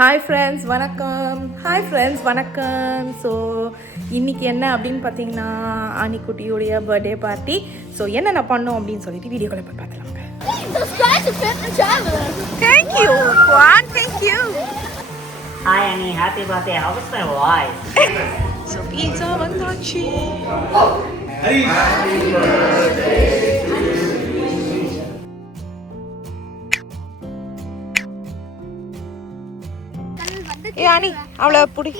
Hi friends வணக்கம். So இன்றைக்கி என்ன அப்படின்னு பார்த்தீங்கன்னா ஆனிக்குட்டியுடைய பர்த்டே பார்ட்டி. ஸோ என்னென்ன பண்ணோம் அப்படின்னு சொல்லிட்டு வீடியோக்குள்ளே போய் பார்த்துலாங்க. Thank you Quan, thank you. Hi Annie, happy birthday. How is my voice? So pizza வந்தாச்சு. அனி அவளை பிடி.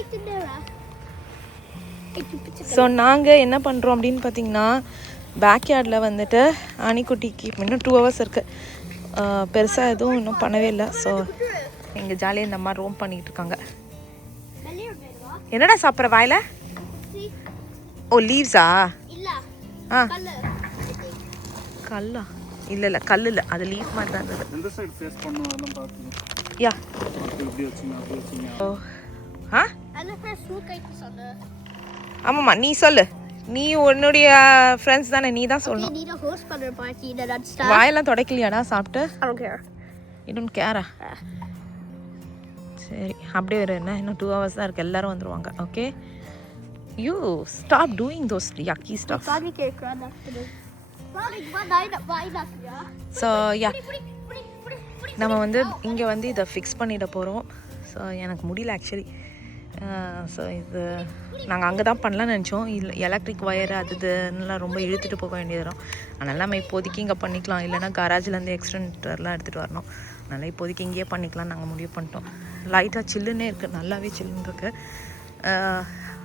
ஸோ நாங்கள் என்ன பண்ணுறோம் அப்படின்னு பார்த்தீங்கன்னா பேக்யார்டில் வந்துட்டு ஆனிக்குட்டிக்கு இன்னும் 2 hours இருக்குது. பெருசாக எதுவும் இன்னும் பண்ணவே இல்லை. ஸோ எங்கள் ஜாலியாக இந்த மாதிரி ரோம் பண்ணிகிட்டு இருக்காங்க. என்னடா சாப்பிட்ற வாயில்? ஓ லீவ்ஸா? ஆ கல்லா? இல்லை கல் இல்லை, அது லீஃப் மாதிரி தான் இருந்தது. யா ஆ ஆமாம்மா, நீ சொல்லு. நீ உன்னுடைய ஃப்ரெண்ட்ஸ் தானே, நீ தான் சொல்லணும். வாயெல்லாம் தொடக்கலையாடா சாப்பிட்டு? இன்னும் கேரா? சரி அப்படியே வரும். இன்னும் 2 hours தான் இருக்குது. எல்லோரும் வந்துடுவாங்க. Okay, you stop doing those yucky stuff. So yeah நம்ம வந்து இங்கே வந்து இதை ஃபிக்ஸ் பண்ணிட போகிறோம். ஸோ எனக்கு முடியல ஆக்சுவலி. ஸோ இது நாங்கள் அங்கே தான் பண்ணலான்னு நினச்சோம். இல்லை எலக்ட்ரிக் ஒயரு அது இதுன்னெலாம் ரொம்ப இழுத்துட்டு போக வேண்டியது வரும். அதனால் நம்ம இப்போதைக்கு இங்கே பண்ணிக்கலாம். இல்லைனா கராஜ்லேருந்து எக்ஸ்டென்டர்லாம் எடுத்துகிட்டு வரணும். அதனால் இப்போதைக்கு இங்கேயே பண்ணிக்கலாம் நாங்கள் முடிவு பண்ணிட்டோம். லைட்டாக சில்லுன்னே இருக்குது, நல்லாவே சில்லுன்னு இருக்குது.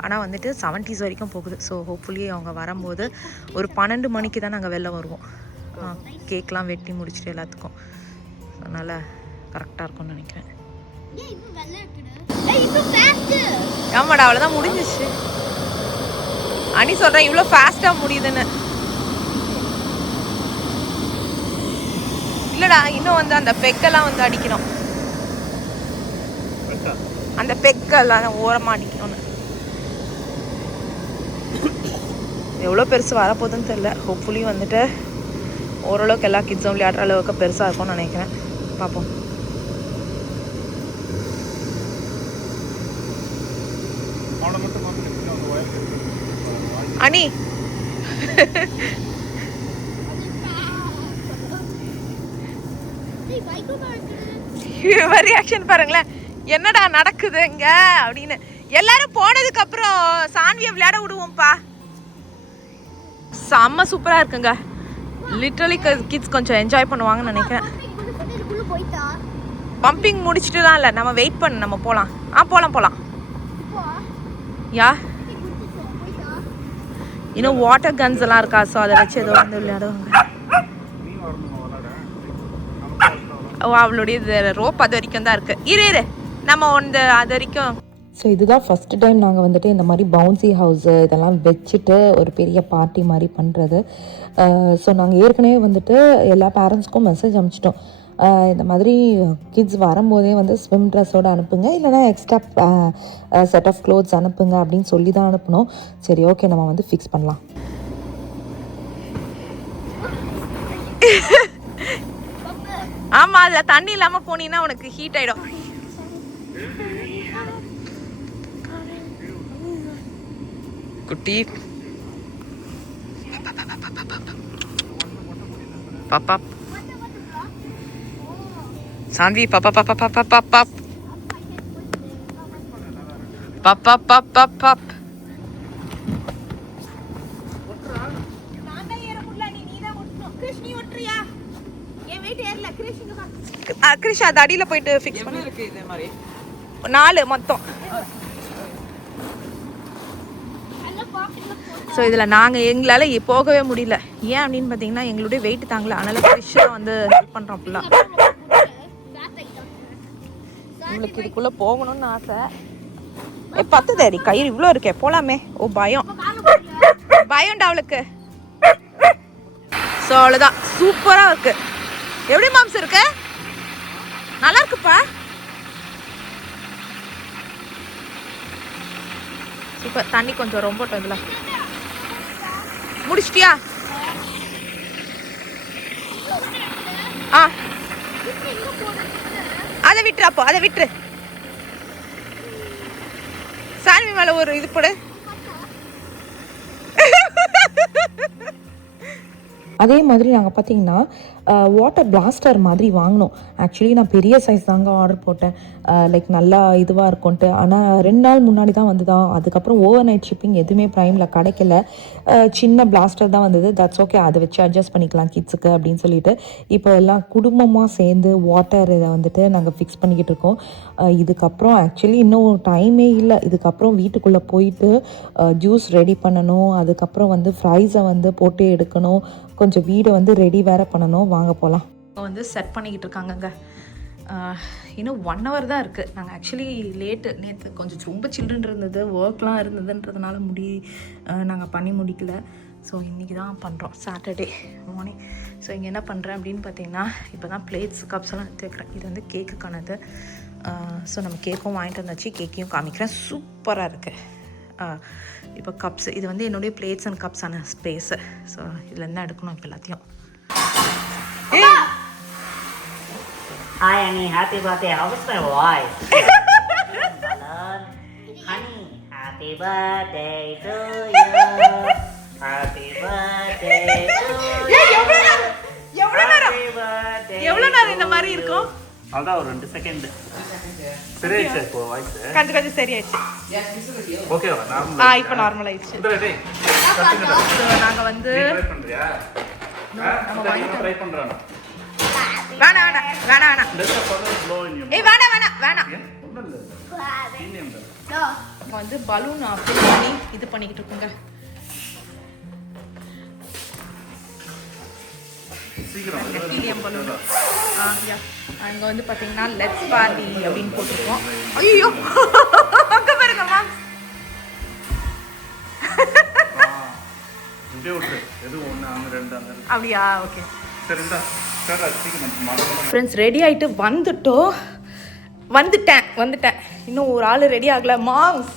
ஆனால் வந்துட்டு 70s வரைக்கும் போகுது. ஸோ ஹோப்ஃபுல்லி அவங்க வரும்போது ஒரு 12 மணிக்கு தான் நாங்கள் வெளில வருவோம். கேக்லாம் வெட்டி முடிச்சுட்டு எல்லாத்துக்கும். அதனால் கரெக்டாக இருக்கும்னு நினைக்கிறேன். ஆமாடா, அவ்வளோதான் முடிஞ்சிச்சு. அனி சொல்கிறேன் இவ்வளோ ஃபாஸ்ட்டாக முடியுதுன்னு. இல்லைடா, இன்னும் வந்து அந்த பெக்கெல்லாம் வந்து அடிக்கணும். அந்த பெக்கெல்லாம் ஓரமாக அடிக்கணும்னு. எவ்வளோ பெருசு வரப்போகுதுன்னு தெரில. ஹோப்ஃபுல்லி வந்துட்டு ஓரளவுக்கு எல்லா கிட்ஸும் விளையாடுற அளவுக்கு பெருசாக இருக்கும்னு நினைக்கிறேன். பார்ப்போம். அனி ரியாக்ஷன் பாருங்களேன், என்னடா நடக்குது இங்க அப்படின்னு. எல்லாரும் போனதுக்கு அப்புறம் சான்வியை விளையாட விடுவோம்ப்பா. செம்ம சூப்பராக இருக்குங்க. லிட்டரலி கிட்ஸ் கொஞ்சம் என்ஜாய் பண்ணுவாங்கன்னு நினைக்கிறேன். பம்பிங் முடிச்சுட்டு தான் இல்லை, நம்ம வெயிட் பண்ணு, நம்ம போகலாம். போகலாம் யா. இன்னும் வாட்டர் கன்ஸ் எல்லாம் இருக்கா? ஸோ அதை வச்சு ஏதோ வந்து விளையாடுவாங்க. அவளுடைய ரோப் அது வரைக்கும் தான் இருக்குது. இரு நம்ம அது வரைக்கும். ஸோ இதுதான் ஃபஸ்ட்டு டைம் நாங்கள் வந்துட்டு இந்த மாதிரி பவுன்சி ஹவுஸு இதெல்லாம் வச்சுட்டு ஒரு பெரிய பார்ட்டி மாதிரி பண்ணுறது. ஸோ நாங்கள் ஏற்கனவே வந்துட்டு எல்லா பேரண்ட்ஸ்க்கும் மெசேஜ் அனுப்பிச்சிட்டோம். இந்த மாதிரி கிட்ஸ் வரும்போதே வந்து ஸ்விம் ட்ரெஸ்ஸோடு அனுப்புங்க, இல்லைனா எக்ஸ்ட்ரா செட் ஆஃப் க்ளோத்ஸ் அனுப்புங்க அப்படின்னு சொல்லி தான் அனுப்பினோம். சரி ஓகே, நம்ம வந்து ஃபிக்ஸ் பண்ணலாம். ஆமாம், அதில் தண்ணி இல்லாமல் போனீங்கன்னா உனக்கு ஹீட் ஆகிடும். குட்டி பாப்பா சாந்தி பாப்பா பாப்பா பாப்பா பாப்பா பாப்பா பாப்பா பாப். கிருஷ் அது அடியில் போயிட்டு ஃபிக்ஸ் பண்ணி இருக்கு. இதே மாதிரி 4 மொத்தம். ஸோ இதில் எங்களால் போகவே முடியல. ஏன் அப்படின்னு பார்த்தீங்கன்னா எங்களுடைய வெயிட் தாங்கல. அதனால் ஃபிஷ்ஷை வந்து ஹெல்ப் பண்ணுறோம் ஃபுல்லாக. உங்களுக்கு இதுக்குள்ளே போகணும்னு ஆசை. 10 தேடி கயிறு இவ்வளோ இருக்கே, போகலாமே. ஓ பயம்டா அவளுக்கு. ஸோ அவ்வளோதான், சூப்பராக இருக்குது. எப்படி மாம்ஸ் இருக்கு? நல்லா இருக்குப்பா, சூப்பர். தண்ணி கொஞ்சம் ரொம்ப இதில் முடிச்சிட்டியா? அதை விட்டுரு. சாமி மேலே ஒரு இது போடு. அதே மாதிரி நாங்கள் பார்த்தீங்கன்னா வாட்டர் பிளாஸ்டர் மாதிரி வாங்கினோம். ஆக்சுவலி நான் பெரிய சைஸ் தாங்க ஆர்டர் போட்டேன், லைக் நல்லா இதுவாக இருக்கும்ன்ட்டு. ஆனால் 2 நாள் முன்னாடி தான் வந்துதான். அதுக்கப்புறம் ஓவர் நைட் ஷிப்பிங் எதுவுமே ப்ரைமில் கிடைக்கல. சின்ன பிளாஸ்டர் தான் வந்தது. தட்ஸ் ஓகே, அதை வச்சு அட்ஜஸ்ட் பண்ணிக்கலாம் கிட்ஸுக்கு அப்படின்னு சொல்லிட்டு இப்போ எல்லாம் குடும்பமாக சேர்ந்து வாட்டர் இதை வந்துட்டு நாங்கள் ஃபிக்ஸ் பண்ணிக்கிட்டு இருக்கோம். இதுக்கப்புறம் ஆக்சுவலி இன்னும் டைமே இல்லை. இதுக்கப்புறம் வீட்டுக்குள்ளே போயிட்டு ஜூஸ் ரெடி பண்ணணும், அதுக்கப்புறம் வந்து ஃப்ரைஸை வந்து போட்டு எடுக்கணும், கொஞ்சம் வீடை வந்து ரெடி வேறு பண்ணணும். வாங்க போகலாம். வந்து செட் பண்ணிக்கிட்டு இருக்காங்கங்க. இன்னும் 1 hour தான் இருக்குது. நாங்கள் ஆக்சுவலி நேற்று கொஞ்சம் ரொம்ப சில்லுன்னு இருந்தது, ஒர்க்லாம் இருந்ததுன்றதுனால நாங்கள் பண்ணி முடிக்கல. ஸோ இன்றைக்கி தான் பண்ணுறோம், சாட்டர்டே மார்னிங். ஸோ இங்கே என்ன பண்ணுறேன் அப்படின்னு பார்த்தீங்கன்னா, இப்போ தான் பிளேட்ஸ் கப்ஸ் எல்லாம் எடுத்து வைக்கிறேன். இது வந்து கேக்குக்கானது. ஸோ நம்ம கேக்கும் வாங்கிட்டு வந்தாச்சு, கேக்கையும் காமிக்கிறேன். சூப்பராக இருக்குது. இப்போ கப்ஸ், இது வந்து என்னுடைய பிளேட்ஸ் அண்ட் கப்ஸான ஸ்பேஸு. ஸோ இதுலேருந்து தான் எடுக்கணும் இப்போ எல்லாத்தையும். Hi Annie, happy birthday. How was my voice? Honey, happy birthday to you. Happy birthday to you. எவ்வளோ நேரம் இந்த மாதிரி இருக்கும்? அதான் ஒரு 2 செகண்ட். சரியாயிடுச்சு இப்போ வாய்ஸ். கொஞ்சம் சரியாயிடுச்சு. ஓகேவா? நார்மல். இப்போ நார்மல் ஆயிடுச்சு. நாங்கள் வந்து ட்ரை பண்றியா? நம்ம ட்ரை பண்றோம். வேணாம். வந்து பலூன் ஃபில் பண்ணி இது பண்ணிக்கிட்டு இருக்கோங்க. Helium balloon. அங்கே வந்து பார்த்தீங்கன்னா லெட்ஸ் பார்ட்டி அப்படின்னு போட்டிருக்கோம். ஐயோ அங்கே பாருங்கம்மா. அப்படியா? ஓகே ஃப்ரெண்ட்ஸ், ரெடி ஆகிட்டு வந்துட்டேன். இன்னும் ஒரு ஆள் ரெடி ஆகலை. Moms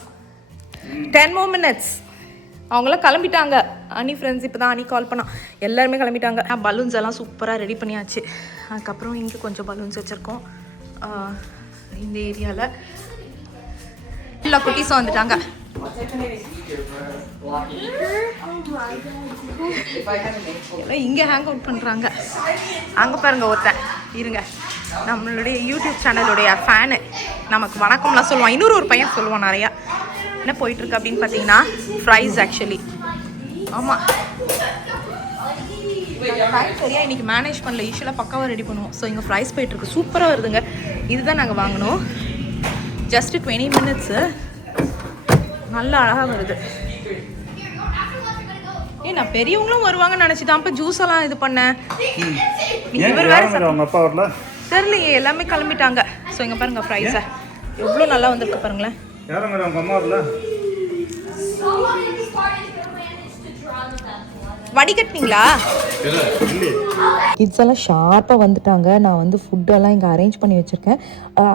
10 more minutes. அவங்களாம் கிளம்பிட்டாங்க. அனி ஃப்ரெண்ட்ஸ் இப்போ தான் அனி கால் பண்ணா. எல்லாருமே கிளம்பிட்டாங்க. பலூன்ஸ் எல்லாம் சூப்பராக ரெடி பண்ணியாச்சு. அதுக்கப்புறம் இங்கே கொஞ்சம் பலூன்ஸ் வச்சுருக்கோம். இந்த ஏரியாவில் எல்லா குட்டீஸும் வந்துட்டாங்க. இங்கே ஹேங் அவுட் பண்ணுறாங்க. அங்கே பாருங்க ஒருத்தன் இருங்க, நம்மளுடைய யூடியூப் சேனலுடைய ஃபேனு, நமக்கு வணக்கம்லாம் சொல்லுவான். இன்னொரு பையன் சொல்லுவான் நிறையா. என்ன போயிட்டுருக்கு அப்படின்னு பார்த்தீங்கன்னா, ஃப்ரைஸ் ஆக்சுவலி. ஆமாம், சரியா இன்னைக்கு மேனேஜ் பண்ணல. யூஸ்வலாக பக்காவாக ரெடி பண்ணுவோம். ஸோ இங்கே ஃப்ரைஸ் போயிட்டுருக்கு, சூப்பராக வருதுங்க. இதுதான் நாங்கள் வாங்கினோம். Just 20 minutes. நல்லா அழகாக வருது. நான் பெரியவங்களும் வருவாங்கன்னு நினச்சி தான் இப்போ ஜூஸ் எல்லாம் இது பண்ணேன். இவர் வேற தெரியலையே, எல்லாமே கிளம்பிட்டாங்க. ஸோ இங்கே பாருங்க ஃப்ரைஸை எவ்வளோ நல்லா வந்திருக்கு பாருங்களேன். வடிகட்டினீங்களா? கிட்ஸ் எல்லாம் ஷார்ப்பாக வந்துட்டாங்க. நான் வந்து ஃபுட்டெல்லாம் இங்கே அரேஞ்ச் பண்ணி வச்சுருக்கேன்.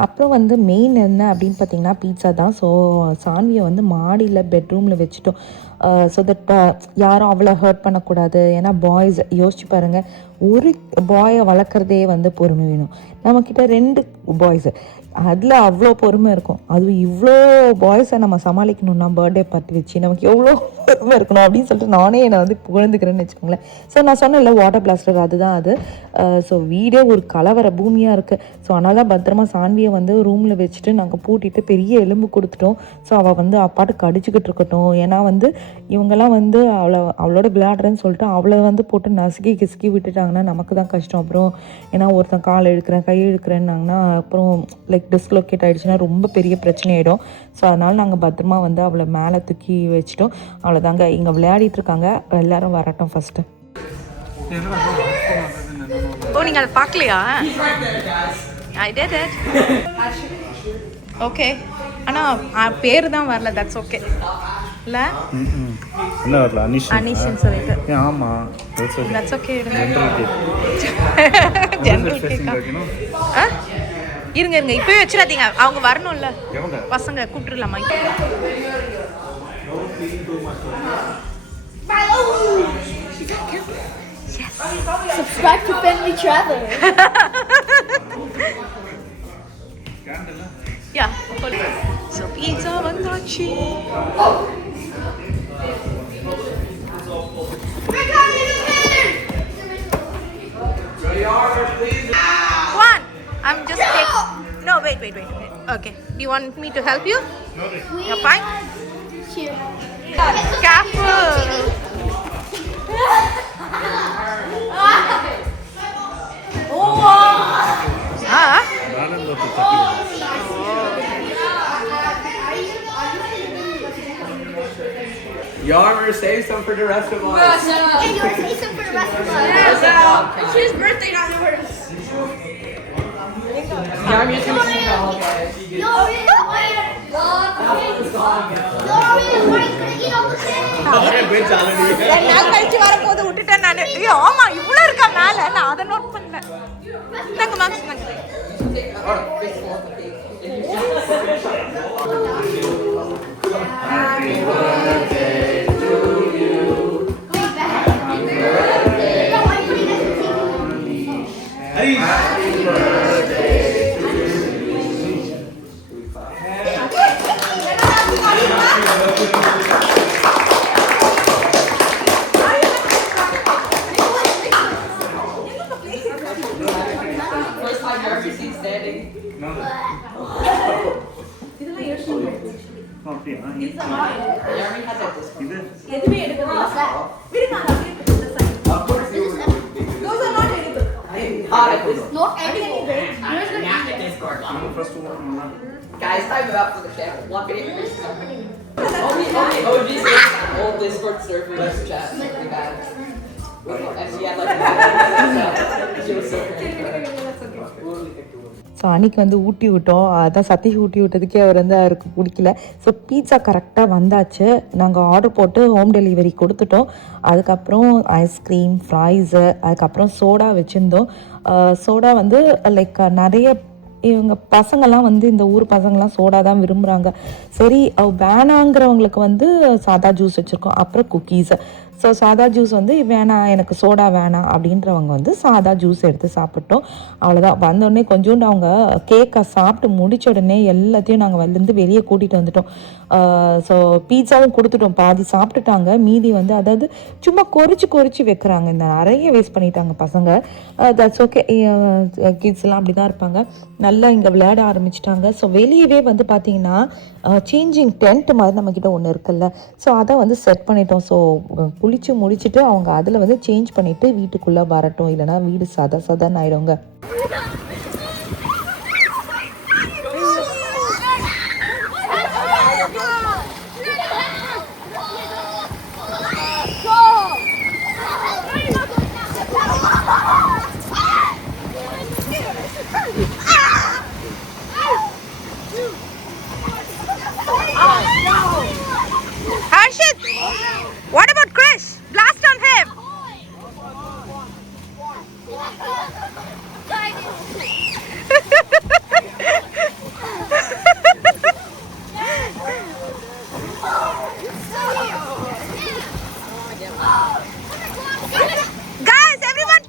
அப்புறம் வந்து மெயின் என்ன அப்படின்னு பார்த்தீங்கன்னா பீட்சா தான். ஸோ சான்வியை வந்து மாடியில் பெட்ரூமில் வச்சுட்டோம். ஸோ தட் யாரும் அவ்வளோ ஹர்ட் பண்ணக்கூடாது. ஏன்னா பாய்ஸ் யோசிச்சு பாருங்கள், ஒரு பாயை வளர்க்குறதே வந்து பொறுமை வேணும். நம்மக்கிட்ட 2 பாய்ஸு, அதில் அவ்வளோ பொறுமை இருக்கும். அதுவும் இவ்வளோ பாய்ஸை நம்ம சமாளிக்கணும்னா பர்த்டே பார்ட்டி வச்சு நமக்கு எவ்வளோ பொறுமை இருக்கணும் அப்படின்னு சொல்லிட்டு நானே என்னை வந்து புகழ்ந்துக்கிறேன்னு வச்சுக்கோங்களேன். ஸோ நான் சொன்னேன்ல வாட்டர் பிளாஸ்டர், அதுதான் அது. ஸோ வீடே ஒரு கலவர பூமியாக இருக்குது. ஸோ அதனால தான் பத்திரமா சான்வியை வந்து ரூமில் வச்சுட்டு நாங்கள் பூட்டிட்டு பெரிய எலும்பு கொடுத்துட்டோம். ஸோ அவள் வந்து அப்பாட்டு கடிச்சிக்கிட்டு இருக்கட்டும். ஏன்னா வந்து இவங்கெல்லாம் வந்து அவளோட விளையாடுறேன்னு சொல்லிட்டு அவளை வந்து போட்டு நசுக்கி கிசுக்கி விட்டுட்டாங்கன்னா நமக்கு தான் கஷ்டம். அப்புறம் ஏன்னா ஒருத்தன் கால் இழுக்கிறேன் கை இழுக்கிறேன்னாங்கன்னா அப்புறம் லைக் டிஸ்லோகேட் ஆகிடுச்சுன்னா ரொம்ப பெரிய பிரச்சனை ஆகிடும். ஸோ அதனால் நாங்கள் பத்திரமா வந்து அவளை மேலே தூக்கி வச்சுட்டோம். அவ்வளோதாங்க, இங்கே விளையாடிட்டு இருக்காங்க. எல்லோரும் வரட்டும் ஃபஸ்ட்டு. ஓ, நீங்கள் அதை பார்க்கலையா? I did it. ஓகே, ஆனால் பேர் தான் வரல. தட்ஸ் ஓகே இல்லை? என்ன வரல? அனிஷன் சொல்லிட்டு. ஆமா, தட்ஸ் ஓகே. ஜெனரல் கேக்கா? இருங்க இப்போவே வச்சிடாதீங்க, அவங்க வரணும்ல பசங்க, கூப்பிட்டுலாமா? Subscribe to Family Travel. Yeah. So pizza வந்தாச்சு. One. I'm just taking. No, wait. Okay. Do you want me to help you? You're fine. Careful. Ah. Yarmer, save some for the rest of us. Hey, you want to say something for the rest of us? It's his birthday, not yours. Yarmer's gonna sing the whole guys. கழிச்சு வரும்போது விட்டுட்டேன் நான். ஐயோ ஆமா இவ்வளோ இருக்கா மேலே, நான் அதை நோட் பண்ணேன். இந்தாங்க marks Guys, time it up for the channel. One minute. Only OGs old Discord servers chat we had. And she had like she was so so அன்றைக்கி வந்து ஊட்டி விட்டோம். அதான் சத்தி ஊட்டி விட்டதுக்கே அவர் வந்து அவருக்கு பிடிக்கல. ஸோ பீட்சா கரெக்டாக வந்தாச்சு. நாங்கள் ஆர்டர் போட்டு ஹோம் டெலிவரி கொடுத்துட்டோம். அதுக்கப்புறம் ஐஸ்கிரீம், ஃப்ரைஸு, அதுக்கப்புறம் சோடா வச்சுருந்தோம். சோடா வந்து லைக் நிறைய இவங்க பசங்கள்லாம் வந்து இந்த ஊர் பசங்கள்லாம் சோடா தான் விரும்புகிறாங்க. சரி வேணாங்கிறவங்களுக்கு வந்து சாதா ஜூஸ் வச்சுருக்கோம். அப்புறம் குக்கீஸு. ஸோ சாதா ஜூஸ் வந்து வேணாம், எனக்கு சோடா வேணாம் அப்படின்றவங்க வந்து சாதா ஜூஸ் எடுத்து சாப்பிட்டோம். அவ்வளோதான். வந்தோடனே கொஞ்சோண்டு அவங்க கேக்கை சாப்பிட்டு முடிச்ச உடனே எல்லாத்தையும் நாங்கள் வந்து வெளியே கூட்டிகிட்டு வந்துட்டோம். ஸோ பீட்சாவும் கொடுத்துட்டோம். பாதி சாப்பிட்டுட்டாங்க. மீதி வந்து அதாவது சும்மா கொறிச்சு வைக்கிறாங்க. இந்த நிறைய வேஸ்ட் பண்ணிட்டாங்க பசங்க. That's okay. கிட்ஸ்லாம் அப்படி தான் இருப்பாங்க. நல்லா இங்கே விளையாட ஆரம்பிச்சிட்டாங்க. ஸோ வெளியவே வந்து பார்த்திங்கன்னா சேஞ்சிங் டென்ட் மாதிரி நம்மக்கிட்ட ஒன்று இருக்குல்ல, ஸோ அதை வந்து செட் பண்ணிட்டோம். ஸோ குளித்து முடிச்சுட்டு அவங்க அதில் வந்து சேஞ்ச் பண்ணிவிட்டு வீட்டுக்குள்ளே வரட்டும், இல்லைனா வீடு சதான்னு ஆகிடுங்க. What about Chris? Blast on him! Guys, everyone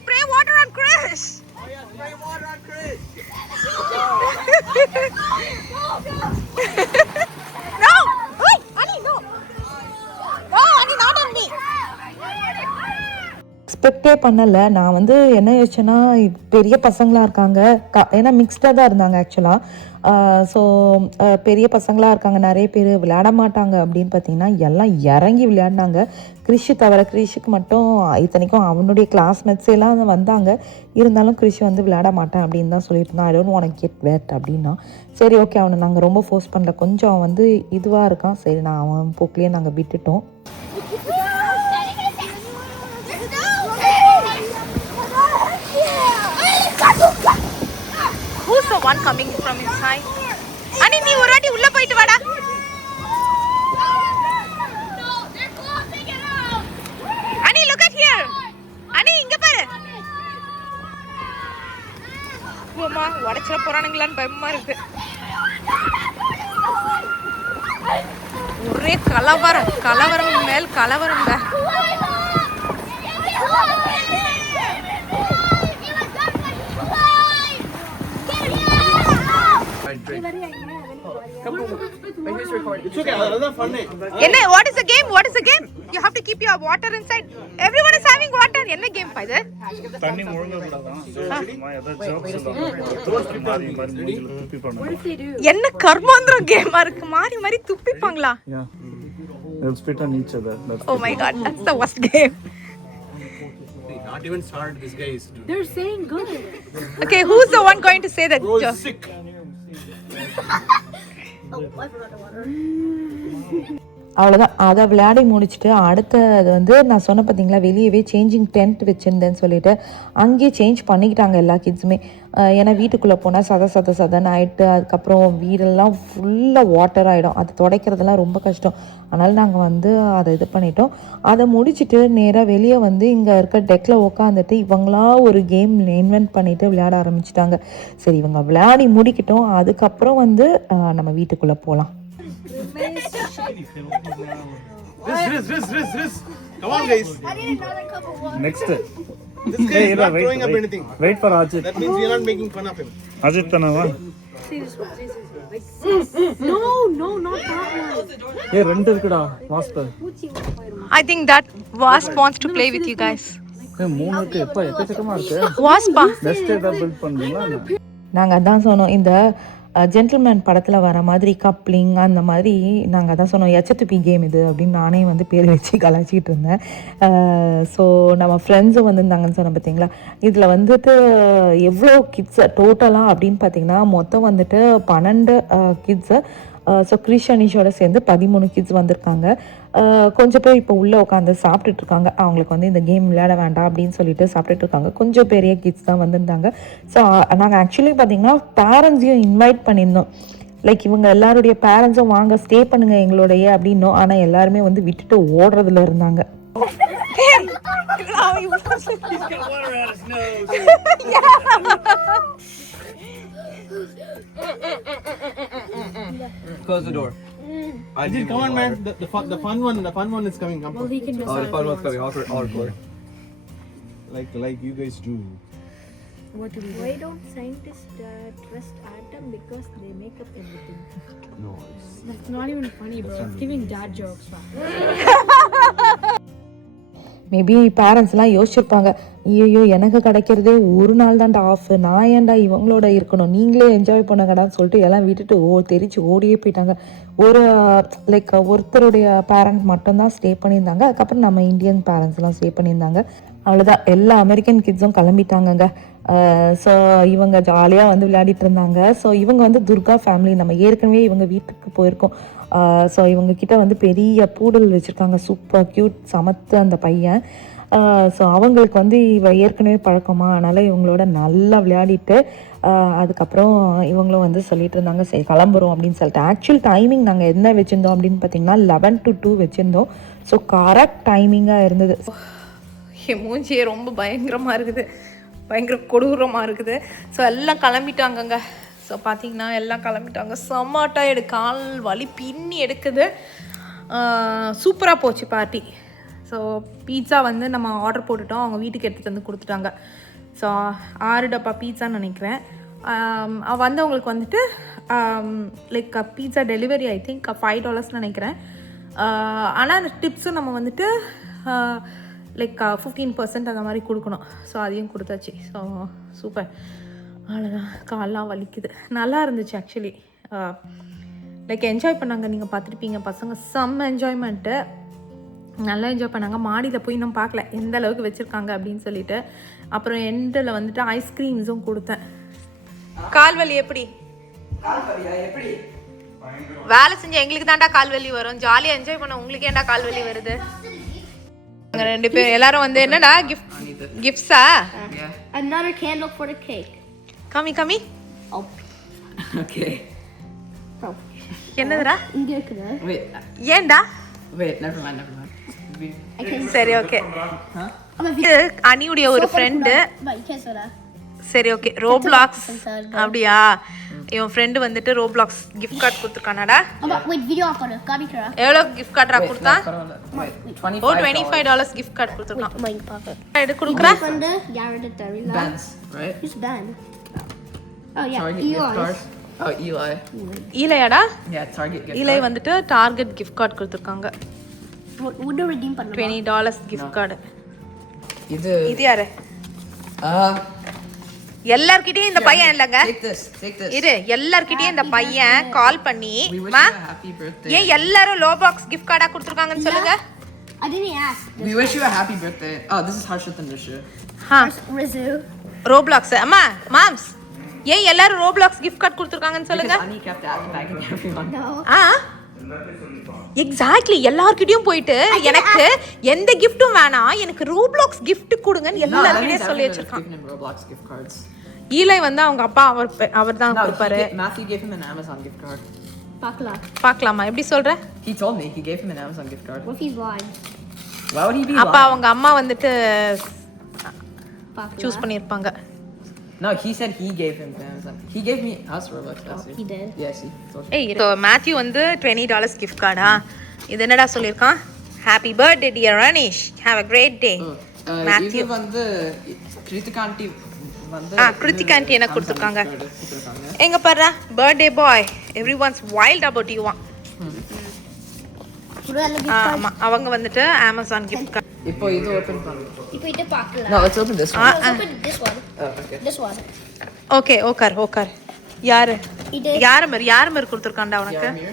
spray water on Chris! Oh yeah, spray water on Chris! No! Wait! Annie, no! No, Annie, not on me! எக்ஸ்பெக்டே பண்ணலை. நான் வந்து என்ன யோசிச்சேன்னா பெரிய பசங்களாக இருக்காங்க, ஏன்னா மிக்ஸ்டாக தான் இருந்தாங்க ஆக்சுவலாக. ஸோ பெரிய பசங்களாக இருக்காங்க, நிறைய பேர் விளையாட மாட்டாங்க அப்படின்னு பார்த்தீங்கன்னா எல்லாம் இறங்கி விளையாடினாங்க. கிறிஷு தவிர. கிறிஷுக்கு மட்டும் இத்தனைக்கும் அவனுடைய கிளாஸ்மேட்ஸ் எல்லாம் வந்தாங்க. இருந்தாலும் கிறிஷு வந்து விளையாட மாட்டேன் அப்படின்னு தான் சொல்லிட்டு இருந்தான். I don't want to get wet அப்படின்னா. சரி ஓகே, அவனை நாங்கள் ரொம்ப ஃபோர்ஸ் பண்ணல. கொஞ்சம் அவன் வந்து இதுவாக இருக்கான். சரி, நான் அவன் போக்கிலேயே நாங்கள் விட்டுட்டோம். Who's the one coming from inside? Annie, நீ ஒரு வாட்டி உள்ள போயிட்டு வாடா. Annie, look at here. Annie, இங்க பாரு. ஓமா, உடைச்சிர போறானுங்களான்னு பயமா இருக்கு. ஒரே கலவரம் மேல் கலவரங்க. It's okay. That's fun. என்ன what is the game? What is the game? You have to keep your water inside. Everyone is having water. என்ன கேம் பா இது? தண்ணி முழுங்க கூடாதான். சும்மா ஏதோ ஜோக்ஸ் சொல்லுவாங்க. மாறி மூஞ்சில துப்பி பண்ணனும். என்ன கர்மாந்திரம் கேமா இருக்கு. மாறி மாறி துப்பிப்பாங்களா? Yeah. They'll spit on each other. Oh my god, that's the worst game. Not even started. This guy is. They're saying good. Okay, who's the one going to say that? Bro is sick. அவ்வளோதான். அதை விளையாடி முடிச்சுட்டு அடுத்தது வந்து நான் சொன்ன பார்த்தீங்களா, வெளியவே சேஞ்சிங் டென்ட் வச்சுருந்தேன்னு சொல்லிட்டு அங்கேயே சேஞ்ச் பண்ணிக்கிட்டாங்க எல்லா கிட்ஸுமே. ஏன்னா வீட்டுக்குள்ளே போனால் சதன்னு ஆகிட்டு அதுக்கப்புறம் வீடெல்லாம் ஃபுல்லாக வாட்டர் ஆகிடும். அது துடைக்கிறதுலாம் ரொம்ப கஷ்டம். அதனால் நாங்கள் வந்து அதை இது பண்ணிட்டோம். அதை முடிச்சுட்டு நேராக வெளியே வந்து இங்கே இருக்க டெக்கில் உட்காந்துட்டு இவங்களா ஒரு கேம் இன்வென்ட் பண்ணிவிட்டு விளையாட ஆரம்பிச்சிட்டாங்க. சரி, இவங்க விளையாடி முடிக்கிட்டோம். அதுக்கப்புறம் வந்து நம்ம வீட்டுக்குள்ளே போகலாம். Riz. Come on, guys. I need another cup of water. Next. This guy is not throwing up anything. Wait for Ajit. That means we are not making fun of him. Ajit tanava. No, not that one. Hey, ரெண்டு இருக்குடா wasp. I think that wasp wants to play with you guys. ஏய், மூணு இருக்கு. எப்ப எக்கச்சக்கமா இருக்கு. Wasp. Next ஏதா build பண்ணீங்களா? நாங்கள் அதான் சொன்னோம், இந்த ஜென்டில்மேன் படத்தில் வர மாதிரி கப்ளிங் அந்த மாதிரி நாங்கள் அதான் சொன்னோம், எச்சத்துப்பி கேம் இது அப்படின்னு நானே வந்து பேர் வச்சு கலாச்சிக்கிட்டு இருந்தேன். ஸோ நம்ம ஃப்ரெண்ட்ஸும் வந்திருந்தாங்கன்னு சொன்னேன் பார்த்தீங்களா. இதில் வந்துட்டு எவ்வளோ கிட்ஸு டோட்டலாக அப்படின்னு பார்த்தீங்கன்னா மொத்தம் வந்துட்டு 12 கிட்ஸு. ஸோ கிறிஸ்டனிஷோட சேர்ந்து 13 கிட்ஸ் வந்திருக்காங்க. கொஞ்சம் பேர் இப்போ உள்ளே உட்காந்து சாப்பிட்டுட்டு இருக்காங்க. அவங்களுக்கு வந்து இந்த கேம் விளையாட வேண்டாம் அப்படின்னு சொல்லிட்டு சாப்பிட்டுட்டு இருக்காங்க. கொஞ்சம் பெரிய கிட்ஸ் தான் வந்திருந்தாங்க. ஸோ நாங்கள் ஆக்சுவலி பார்த்திங்கன்னா பேரண்ட்ஸையும் இன்வைட் பண்ணியிருந்தோம். லைக் இவங்க எல்லாருடைய பேரண்ட்ஸும் வாங்க ஸ்டே பண்ணுங்க எங்களோடைய அப்படின்னோம். ஆனால் எல்லாருமே வந்து விட்டுட்டு ஓடுறதுல இருந்தாங்க. Close the door. Ajit, come on, man. The fun one is coming. Come on. The fun one's coming. Awkward. Like you guys do. Why don't scientists trust atom? Because they make up everything. No. That's not even funny, bro. It's giving dad jokes. Maybe பேரண்ட்ஸ்லாம் யோசிச்சிருப்பாங்க, ஐயோ எனக்கு கிடைக்கிறதே ஒரு நாள் தான்டா of, நான் ஏன்டா இவங்களோட இருக்கணும், நீங்களே என்ஜாய் பண்ணுங்கடான்னு சொல்லிட்டு எல்லாம் விட்டுட்டு தெரிச்சு ஓடியே போயிட்டாங்க. ஒருத்தருடைய பேரண்ட் மட்டும்தான் ஸ்டே பண்ணியிருந்தாங்க. அதுக்கப்புறம் நம்ம இந்தியன் பேரண்ட்ஸ்லாம் ஸ்டே பண்ணியிருந்தாங்க. அவ்வளோதான், எல்லா அமெரிக்கன் கிட்ஸும் கிளம்பிட்டாங்கங்க. ஸோ இவங்க ஜாலியாக வந்து விளையாடிட்டு இருந்தாங்க. ஸோ இவங்க வந்து துர்கா ஃபேமிலி, நம்ம ஏற்கனவே இவங்க வீட்டுக்கு போயிருக்கோம். ஸோ இவங்கக்கிட்ட வந்து பெரிய பூடல் வச்சுருக்காங்க, சூப்பர் க்யூட், சமத்து அந்த பையன். ஸோ அவங்களுக்கு வந்து ஏற்கனவே பழக்கமா, அதனால் இவங்களோட நல்லா விளையாடிட்டு அதுக்கப்புறம் இவங்களும் வந்து சொல்லிட்டு இருந்தாங்க சரி கிளம்புறோம் அப்படின்னு சொல்லிட்டு. ஆக்சுவல் டைமிங் நாங்கள் என்ன வச்சுருந்தோம் அப்படின்னு பார்த்தீங்கன்னா 11 to 2 வச்சுருந்தோம். ஸோ கரெக்ட் டைமிங்காக இருந்தது. என் மூஞ்சியே ரொம்ப பயங்கரமாக இருக்குது, பயங்கர கொடூரமாக இருக்குது. ஸோ எல்லாம் கிளம்பிட்டாங்கங்க. ஸோ பார்த்தீங்கன்னா எல்லாம் கிளம்பிட்டாங்க. செம்மாட்டா கால் வலி பின்னி எடுக்குது. சூப்பராக போச்சு பார்ட்டி. ஸோ பீட்சா வந்து நம்ம ஆர்டர் போட்டுட்டோம், அவங்க வீட்டுக்கு எடுத்துகிட்டு வந்து கொடுத்துட்டாங்க. ஸோ 6 டப்பா பீட்சான்னு நினைக்கிறேன். வந்தவங்களுக்கு வந்துட்டு like pizza delivery I think $5 நினைக்கிறேன். ஆனால் அந்த டிப்ஸும் நம்ம வந்துட்டு லைக் 15% அந்த மாதிரி கொடுக்கணும். ஸோ அதையும் கொடுத்தாச்சு. So super. அவ்வளோதான், கால்லாம் வலிக்குது. நல்லா இருந்துச்சு ஆக்சுவலி. லைக் என்ஜாய் பண்ணாங்க, நீங்கள் பார்த்துருப்பீங்க பசங்க செம்ம என்ஜாய்மெண்ட்டு, நல்லா என்ஜாய் பண்ணாங்க. மாடியில் போய் இன்னும் பார்க்கல எந்த அளவுக்கு வச்சுருக்காங்க அப்படின்னு சொல்லிட்டு. அப்புறம் எண்டில் வந்துட்டு ஐஸ்கிரீம்ஸும் கொடுத்தேன். கால்வலி எப்படி வேலை செஞ்ச எங்களுக்கு தான்டா கால்வலி வரும், ஜாலியாக என்ஜாய் பண்ண உங்களுக்கு ஏன்டா கால்வலி வருது? நாங்கள் 2 பேர் எல்லாரும் வந்து என்னடா கிஃப்ட்ஸா? Another candle for the cake. கம்மி Okay. என்னதுடா? இங்க இருக்குதா? ஏன்டா? Wait, never mind. சரி ஓகே. அனியுடைய ஒரு ஃப்ரெண்டு. சரி ஓகே, ரோப்ளாக்ஸ் அப்படியா? இவன் ஃப்ரெண்டு வந்துட்டு ரோப்ளாக்ஸ் கிஃப்ட் கார்டு கொடுத்துருக்கானாடா. எவ்வளோ கிஃப்ட் கார்டா கொடுத்தான்? $25 கிஃப்ட் கார்டு கொடுத்துருக்கான். எடு கொடுக்குறா. Bands, right? Who's band? Oh yeah, Target gift card. Oh, Eli. ஈலையாடா Yeah, Target gift ஈலை card. வந்துட்டு டார்கெட் கிஃப்ட் கார்டு கொடுத்துருக்காங்க Would redeem பண்ணலாம். $20 கிஃப்ட் கார்டு இது இது யாரு எல்லார்கிட்டயும் இந்த பையன் இல்லங்க Take this. இரு எல்லார்கிட்டயும் இந்த பையன் கால் பண்ணி We wish மா you a happy birthday. ஏன் எல்லாரும் லோ பாக்ஸ் கிஃப்ட் கார்டா கொடுத்துருக்காங்கன்னு சொல்லுங்க I didn't ask. We wish you a happy birthday. Oh, this is Harshit and Rishu. ஹா Rizu. ரோப்ளாக்ஸ் அம்மா மாம்ஸ் ஏன் எல்லாரும் ரோப்ளாக்ஸ் கிஃப்ட் கார்டு கொடுத்துருக்காங்கன்னு சொல்லுங்க Because Ani kept tagging everyone. Ah exactly எல்லார்கிட்டயும் போயிட்டு எனக்கு எந்த கிஃப்ட்டும் வேணாம் எனக்கு ரோப்ளாக்ஸ் கிஃப்ட் கொடுங்கன்னு No, that means எல்லார்கிட்டயும் சொல்லி everyone has வச்சிருக்கான் given him Roblox gift cards. ஈலை வந்து அவங்க அப்பா அவர் தான் No, கொடுப்பாரு Matthew gave him an Amazon gift card. Pakla. பார்க்கலாமா எப்படி சொல்ற He told me he gave him an Amazon gift card. What if he's lying? Why would he be அப்பா lying? அவங்க அம்மா வந்துட்டு Pakla. சூஸ் பண்ணிருப்பாங்க No, he said he gave him the Amazon. He gave me us Roblox. That's it. He did. Yes, he told you. ஏய் so Matthew வந்து $20 gift கார்டா இது என்னடா சொல்லியிருக்கான் happy birthday dear Raneesh have a great day Matthew இது வந்து Kiruthika aunty வந்து Kiruthika aunty எனக்கு கொடுத்துருக்காங்க எங்க பாரு birthday boy every once wild about you ஆமா அவங்க வந்துட்டு அமேசான் கிஃப்ட் கார்டு இப்போ இது ஓபன் பண்ணு. இப்போ இத பார்க்கல. No, let's open this one. Let's open this one. Okay. This one. Okay ஓகார் யாரு இது யார் கொடுத்துருக்காண்டா உனக்கு Yaramir?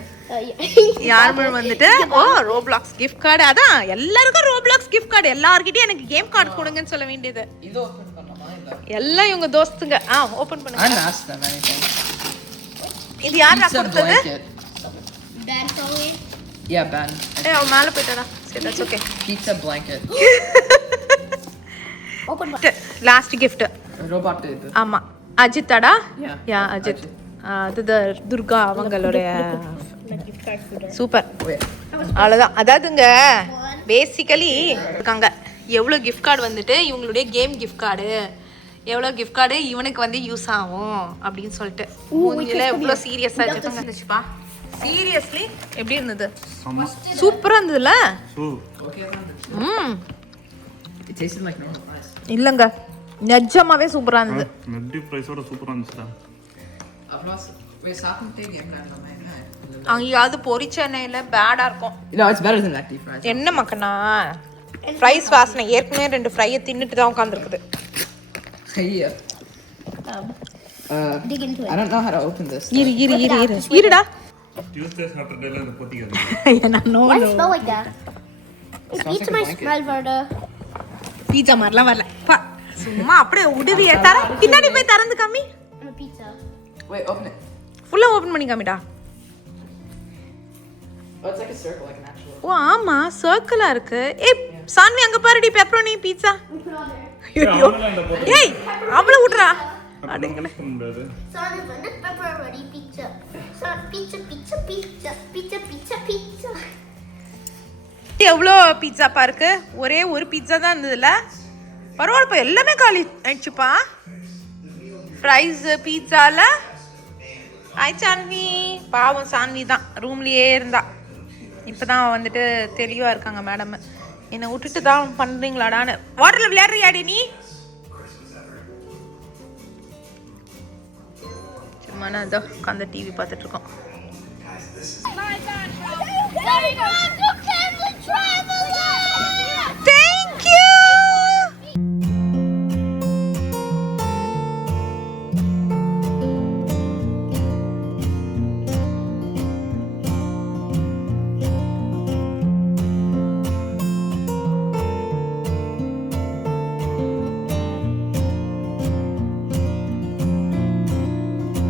யார் வந்துட்டு ஓ ரோப்ளாக்ஸ் கிஃப்ட் கார்டு அதான் எல்லாருக்கும் ரோப்ளாக்ஸ் கிஃப்ட் கார்டு எல்லார்கிட்டயும் எனக்கு கேம் கார்டு கொடுங்கன்னு சொல்ல வேண்டியது இது ஓபன் பண்ணலாமா இல்ல? எல்லாம் இவங்க தோஸ்துங்க ஓபன் I பண்ணுங்க didn't ask them anything. இது யாரா Pizza கொடுத்தது blanket. Dan probably. Yeah, Ben. அவன் மேல போயிட்டாரா சரி that's okay Pizza blanket. Open. Last gift Robot இது. ஆமா அஜித்தாடா Yeah. யா அஜித் அது துர்கா அவங்களுடைய Gift card for them. Super Wait. அவ்வளோதான் அதாவதுங்க பேசிக்கலி இருக்காங்க எவ்வளோ கிஃப்ட் கார்டு வந்துட்டு இவங்களுடைய கேம் கிஃப்ட் கார்டு எவ்வளோ கிஃப்ட் கார்டு இவனுக்கு வந்து யூஸ் ஆகும் அப்படின்னு சொல்லிட்டு மூஞ்சில எவ்வளோ சீரியஸாக இருந்துச்சுப்பா சீரியஸ்லி எப்படி இருந்தது சூப்பராக இருந்ததுல்ல ம் It tasted like normal rice. இல்லைங்க நிஜமாவே சூப்பராக இருந்தது நெட்டி ப்ரைஸோட சூப்பராக இருந்துச்சுடா. அப்புறம் wait, சாப்பிட்டே கேம் விளையாடலாமா என்ன? அங்கேயாவது பொரிச்ச எண்ணெயில் பேடாக இருக்கும் No, it's better than that deep fries. என்ன மக்கனா ஃப்ரைஸ் வாசனை ஏற்கனவே 2 ஃப்ரையை தின்னுட்டு தான் உட்காந்துருக்குது Yeah. Dig into it. I don't know how to open this. இருடா டியூஸ்டே சாட்டர்டேல இந்த பொத்திக்காது. Why does it smell like that? It beats my smell, Verda. Pizza மாதிரிலாம் வரல சும்மா அப்படியே உடுவிய தர பின்னாடி போய் திறந்து காமி I'm a pizza. Wait, open it. ஃபுல்லா ஓபன் பண்ணி காமிடா Oh, it's like a circle, like an actual. ஓ ஆமா சர்க்கிளா இருக்கு ஏய் சான்வி அங்க பாருடி பெப்பரோனி பீட்சா ஐயோ ஏய் அவளை விட்றா அடங்கல முடியாது. Sorry, Verda. Pepperoni pizza. Sorry, pizza. எவ்வளோ பீட்சாப்பா இருக்கு ஒரே ஒரு பீட்சா தான் இருந்ததுல பரவாயில்லப்பா எல்லாமே காலி ஆயிடுச்சுப்பா ஃப்ரைஸ் பீட்சால சான்வி பாவம் சான்வி தான் ரூம்லயே இருந்தா இப்பதான் வந்துட்டு தெளிவா இருக்காங்க மேடம் என்னை விட்டுட்டு தான் பண்றீங்களாடான்னு வாட்டர்ல விளையாடுறியாடி நீ சும்மா நான் இதோ உட்காந்து டிவி பார்த்துட்டு இருக்கோம் There you go.